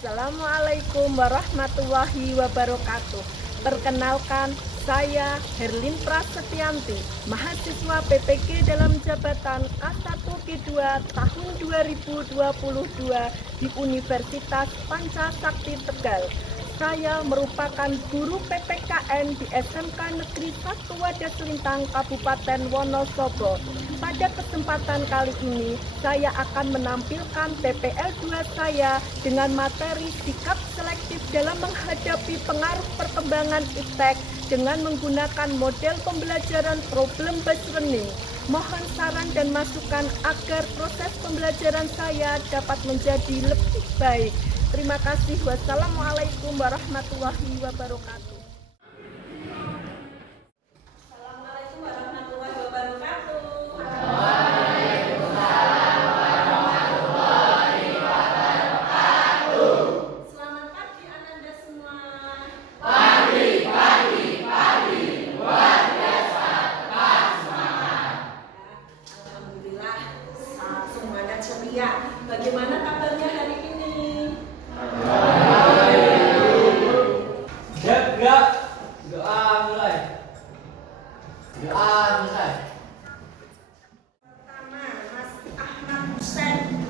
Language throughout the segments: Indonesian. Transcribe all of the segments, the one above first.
Assalamualaikum warahmatullahi wabarakatuh. Perkenalkan, saya Herlin Prasetyanti, mahasiswa PPG dalam jabatan K1G2 tahun 2022 di Universitas Pancasakti Tegal. Saya merupakan guru PPKN di SMK Negeri 1 Wadas Lintang, Kabupaten Wonosobo. Pada kesempatan kali ini, saya akan menampilkan PPL 2 saya dengan materi sikap selektif dalam menghadapi pengaruh perkembangan iptek dengan menggunakan model pembelajaran problem-based learning. Mohon saran dan masukan agar proses pembelajaran saya dapat menjadi lebih baik. Terima kasih. Wassalamualaikum warahmatullahi wabarakatuh. Assalamualaikum warahmatullahi wabarakatuh. Waalaikumsalam warahmatullahi wabarakatuh. Selamat pagi Ananda semua. Pagi, luar biasa, tetap semangat. Alhamdulillah semuanya ceria. Bagaimana kabarnya hari ini? Gerak, doa mulai. Doa mulai. Pertama, Mas Ahmad Hussein.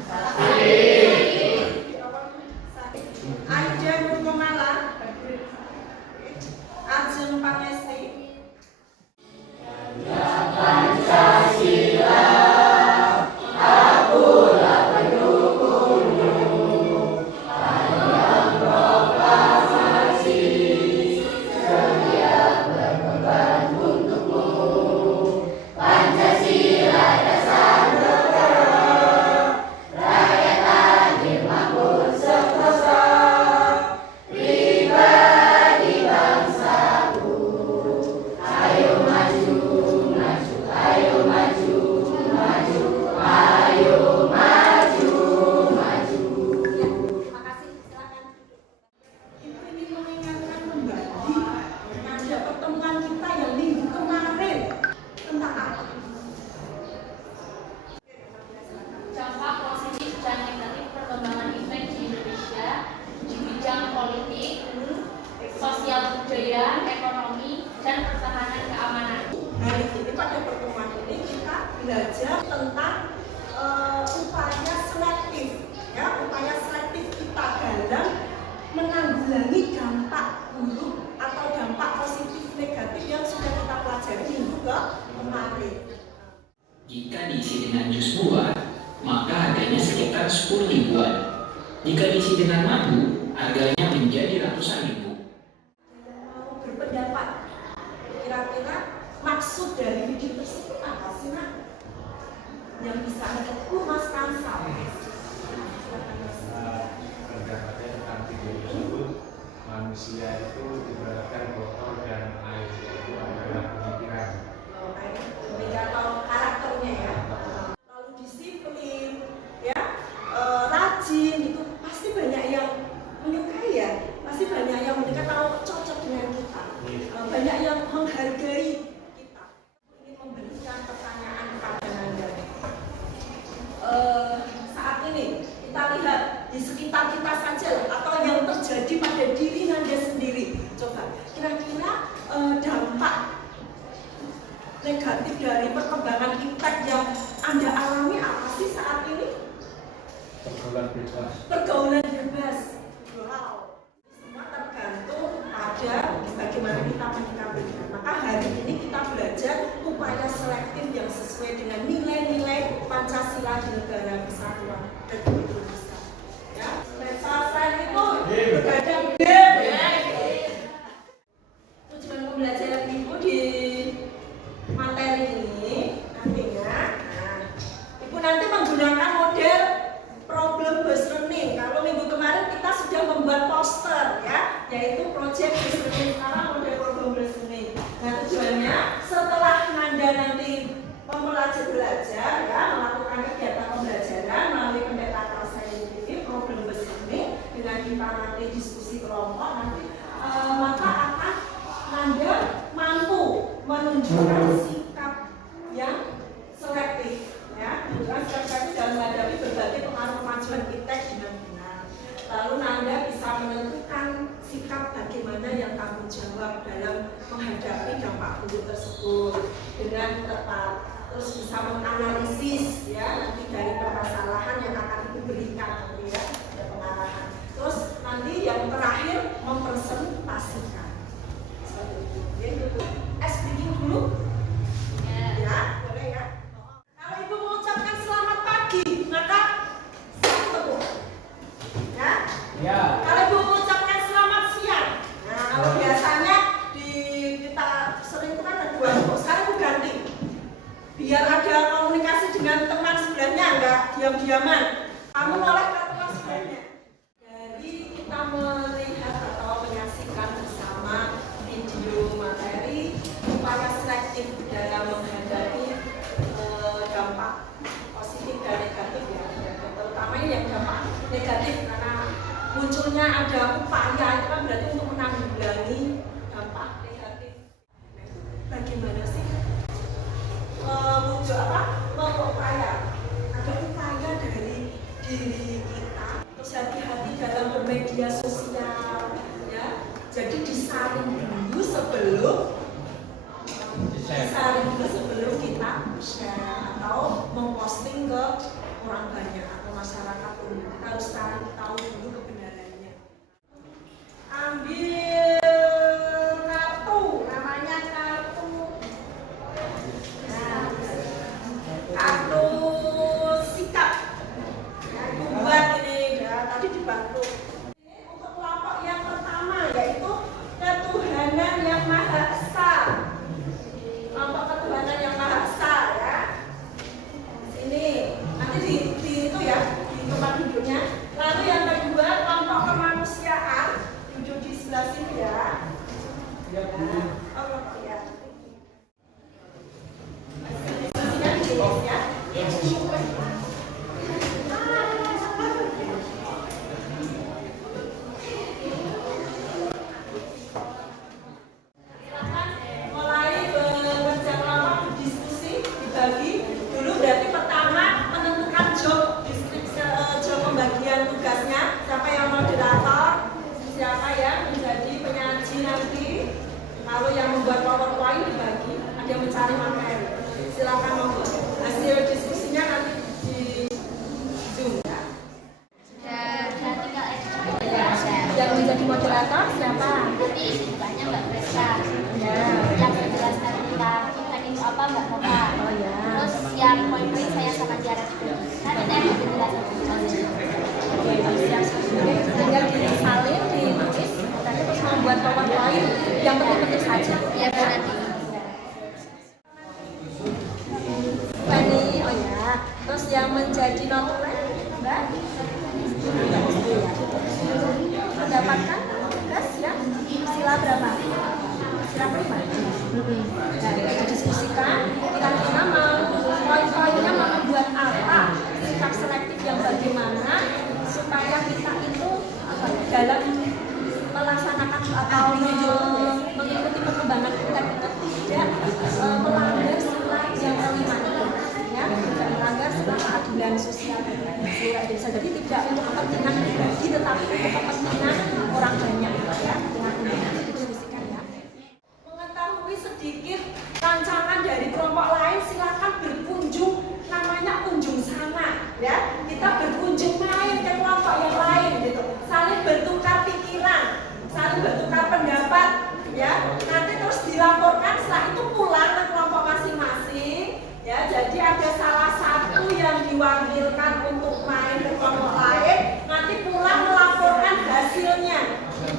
Aida Nurmala. Ajeng Pangesti. Makasih, silakan. Ibu ingin mengingatkan kembali pada pertemuan kita yang minggu kemarin tentang apa? Dampak positif dan negatif perkembangan iptek di Indonesia di bidang politik, sosial budaya, ekonomi, dan pertahanan keamanan. Hari ini pada pertemuan ini kita belajar tentang upaya selektif, ya, upaya selektif kita dalam menanggulangi dampak buruk atau dampak positif negatif yang sudah kita pelajari minggu kemarin. Jika diisi dengan jus buah, maka harganya sekitar 10 ribuan. Jika diisi dengan madu, harganya menjadi ratusan ribu. Mau berpendapat, kira-kira maksud dari video tersebut apa sih, Nak? Yang bisa ada Mas Kansal. Pendapatnya tentang video tersebut, manusia itu ibaratkan botol dan air itu adalah pemikiran. Beda kalau karakternya ya, lalu disiplin, ya, rajin gitu, pasti banyak yang menyukai ya, pasti banyak yang mendekat atau cocok dengan kita, banyak yang menghargai kita. Ingin memberikan pertanyaan kepada Anda. Saat ini kita lihat di sekitar kita saja atau yang terjadi pada diri Anda sendiri. Coba kira-kira dampak negatif dari perkembangan iptek yang Anda alami apa sih saat ini? Pergaulan bebas. Pergaulan bebas. Wow. Semua tergantung pada bagaimana kita menyikapinya. Maka hari ini kita belajar upaya selektif yang sesuai dengan nilai-nilai Pancasila di negara kesatuan Republik Indonesia. Ya, selain itu begadang tujuan pembelajaran Ibu di materi ini nantinya, Ibu nanti menggunakan model problem based learning. Kalau minggu kemarin kita sudah membuat poster ya, yaitu project based learning, sekarang model problem based learning. Nah, tujuannya setelah Anda nanti belajar ya, melakukan kegiatan pembelajaran melalui pendekatan saintifik problem based learning dengan kita nanti diskusi kelompok nanti, maka akan Anda mampu menunjukkan sikap yang selektif ya, menunjukkan sikap selektif dalam menghadapi berbagai pengaruh kemajuan iptek dengan benar. Lalu Anda bisa menentukan sikap bagaimana yang tanggung jawab dalam menghadapi dampak buruk tersebut dengan tepat. Terus bisa menganalisis ya nanti dari permasalahan yang akan diberikan ya, ada pengarahan. Terus nanti yang terakhir mempresentasikan. Speaking dulu. Ya, boleh ya. Kalau ibu mengucapkan selamat pagi, maka satu tepuk. Ya. Ya. Kalau ibu mengucapkan selamat siang, nah kalau biasanya kita sering itu kan ada 2 tepuk. Sekarang ibu ganti. Biar ada komunikasi dengan teman sebelahnya, enggak diam-diaman. Kamu boleh ke teman sebelahnya. Jadi kita melihat atau menyaksikan bersama video materi upaya selektif dalam menghadapi dampak positif dan negatif ya, terutama yang dampak negatif karena munculnya ada upaya itu kan berarti untuk menanggulangi dampak negatif. Bagaimana sih muncul mengupaya ada upaya dari diri kita, terus hati-hati dalam bermedia sosial ya, jadi disaring dulu sebelum kita share atau memposting ke orang banyak atau masyarakat umum. Kita harus cari tahu dulu kebenarannya. Ambil kartu, namanya kartu. Nah, kartu sikap. Ya, itu buat ini ya, tadi dibantu. Untuk kelompok yang pertama yaitu ketuhanan yang Maha Esa. Kelompok ketuhanan yang Maha Esa ya. Sini nanti di itu ya, di tempat duduknya. Lalu yang kedua kelompok kemanusiaan, duduk di sebelah sini ya. Nah, kelompok ya. Diskusinya ditulis ya. Mulai bekerja kelompok, diskusi, dibagi dulu. Berarti pertama menentukan job pembagian tugasnya, siapa yang moderator, siapa yang menjadi penyaji nanti, lalu yang membuat PowerPoint dibagi, ada yang mencari materi. Silakan monggo. Hasil diskusinya nanti di Zoom ya. Sudah tinggal edit. Yang menjadi moderator siapa? Nanti istilahnya Mbak Preska. Ya. Yang menjelaskan tentang event itu apa Mbak Nova. Oh ya. Terus yang poin-poin saya sama Tiara juga. Nanti saya mau menjelaskan. Tinggal disalin, ditulis, nanti terus membuat PowerPoint yang penting-penting saja. Ya berarti. Fanny, oh ya. Terus yang menjadi notulen, Mbak? Mendapatkan tugas ya, sila berapa? Sila kelima. Nah, kita diskusikan, kira-kira mau poin-poinnya mau membuat apa? Sikap selektif yang bagaimana supaya kita itu apa ya, dalam melaksanakan atau mengikuti perkembangan kita itu tidak melanggar sila yang kelima itu ya, tidak melanggar sila keadilan sosial tidak bisa, jadi tidak untuk kepentingan pribadi tetapi untuk kepentingan orang banyak ya, dengan umum. Diskusikan ya. Mengetahui sedikit rancangan dari kelompok lain, silakan berkunjung, namanya kunjung sana ya, kita berkunjung main ke kelompok yang lain gitu, saling bertukar pikiran, saling bertukar pendapat ya, nanti terus dilaporkan, setelah itu pulang ke kelompok masing-masing ya. Jadi ada salah satu yang diwakilkan untuk main ke kelompok lain, nanti pulang melaporkan hasilnya.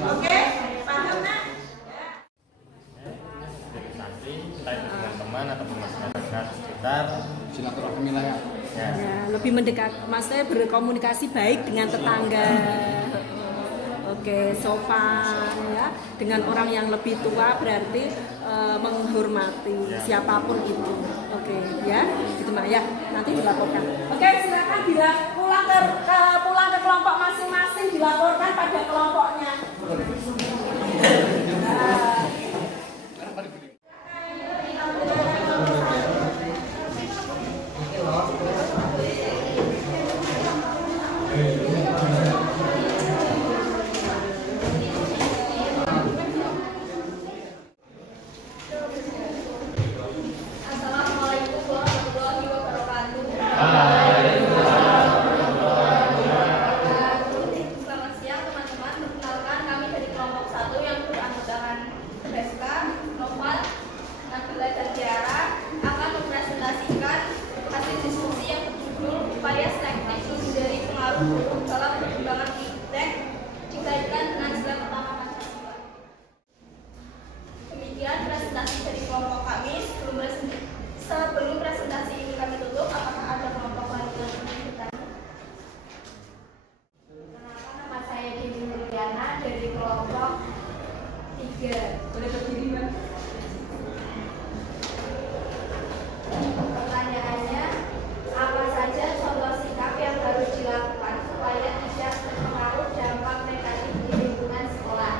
Oke, paham nak? Ya. Nanti entah itu dengan teman ataupun masyarakat sekitar, Silaturahmi lah ya. ya. Ya, lebih mendekat, maksudnya berkomunikasi baik dengan tetangga. Oke, sopan ya. Dengan orang yang lebih tua berarti menghormati siapapun itu. Oke, ya. Gitu Mbak ya. Nanti dilaporkan. Oke, silakan bila pulang ke kelompok masing-masing, dilaporkan pada kelompoknya. Ya, boleh berdiri Mbak. Pertanyaannya, apa saja contoh sikap yang harus dilakukan supaya tidak terpengaruh dampak negatif di lingkungan sekolah?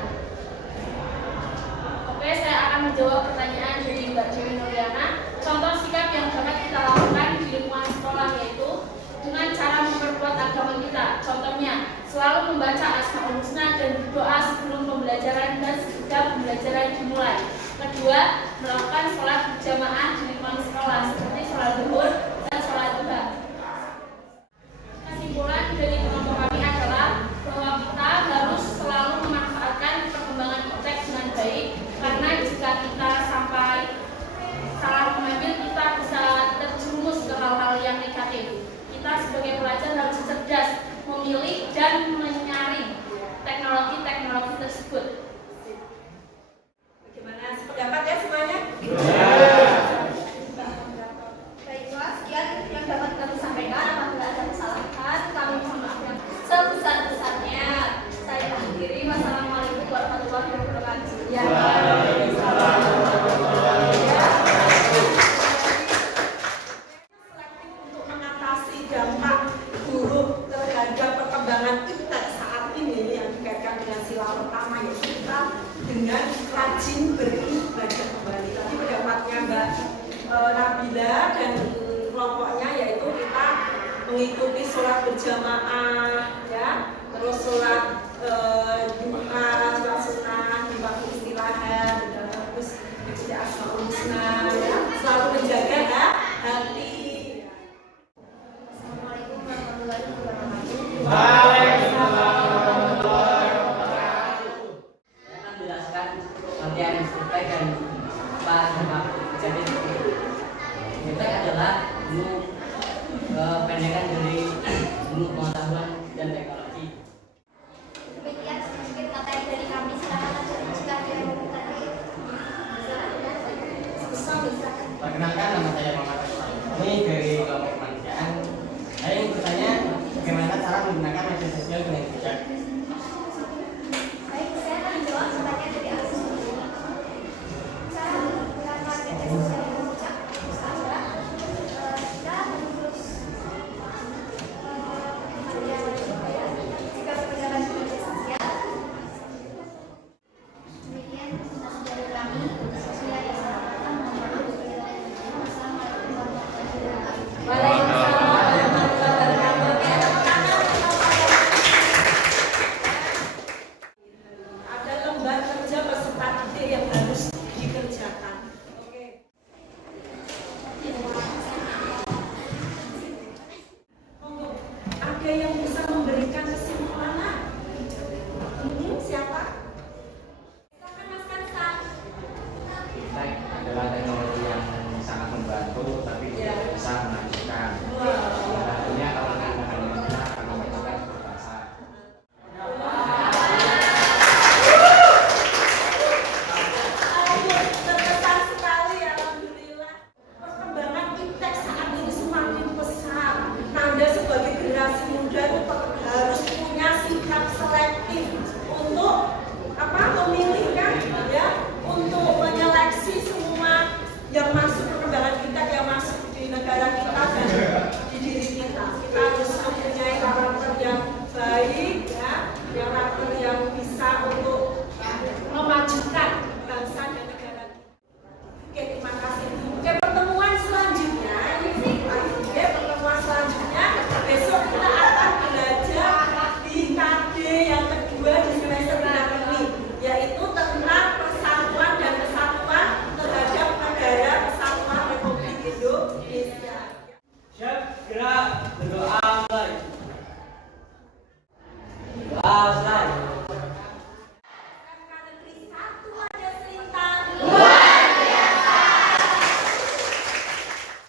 Oke, saya akan menjawab pertanyaan dari Mbak Dewi Nuriana. Contoh sikap yang dapat kita lakukan di lingkungan sekolah yaitu dengan cara memperkuat agama kita. Contohnya, selalu membaca Asmaul Husna dan berdoa sebelum pembelajaran dan sesudah pembelajaran dimulai. Kedua, melakukan sholat berjamaah di lingkungan sekolah seperti sholat zuhur dan sholat duha. Kesimpulan dari kelompok kami adalah bahwa kita harus selalu memanfaatkan perkembangan iptek dengan baik, karena jika kita sampai salah mengambil, kita bisa terjerumus ke hal-hal yang negatif. Kita sebagai pelajar harus cerdas memilih dan menyaring teknologi-teknologi tersebut. Bagaimana sependapat ya semuanya? Baiklah, sekian yang dapat kami sampaikan. Apabila ada kesalahan, kami mohon maaf yang sebesar-besarnya. Saya akhiri. Wassalamualaikum warahmatullahi wabarakatuh. Ya. Selektif untuk mengatasi dampak buruk terhadap perkembangan iptek saat ini yang dikaitkan dengan sila pertama, yaitu kita dengan rajin beribadah kembali. Tadi pendapatnya Mbak Nabila dan kelompoknya yaitu kita mengikuti sholat berjamaah, ya, terus sholat